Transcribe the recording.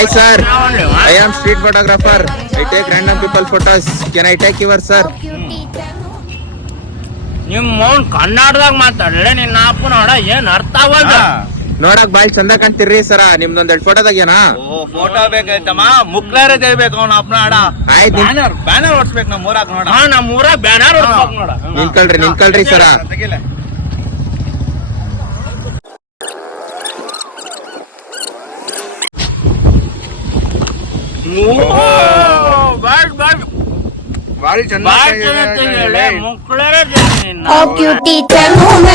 Hi sir, I am street photographer. I take random people photos. Can I take yours sir? ನಿಮ್ ಮೌನ್ ಕನ್ನಡದಾಗ ಮಾತಾಡ್ಲೆ ನಿನ್ನ ಅಪ್ಪ ನೋಡ ಏನ್ ಅರ್ಥ ಆಗಲ್ಲ. ನೋಡಕ್ ಬಾಯ್ ಚಂದ ಕಾಣ್ತಿರ್ರಿ ಸರ, ನಿಮ್ದೊಂದ್ 2 ಫೋಟೋ ತೆಗಿಯೋಣ. ಫೋಟೋ ಬೇಕಾಯ್ತಮ್ಮ, ಮುಕ್ಲಾರೆ ತೆಗಿಬೇಕು ಅವ್ನ ಅಪ್ಪನ ಆಡ. ಆಯ್ತು ಬ್ಯಾನರ್ ಹೊಡ್ಸ್ಬೇಕು ನಮ್ಮ ಊರಾಗ ನೋಡ. ನಮ್ಮ ಊರಾಗ ಬ್ಯಾನರ್ ಹೊಡ್ಸ್ಬೇಕು ನೋಡ. ನಿಂತ್ಕೊಳ್ರಿ ಸರ. ತೆಗಿಲೆ ಬಾರಿ ಚಂದ ಮುಕ್ಳರೆ Oh cutie, tell me,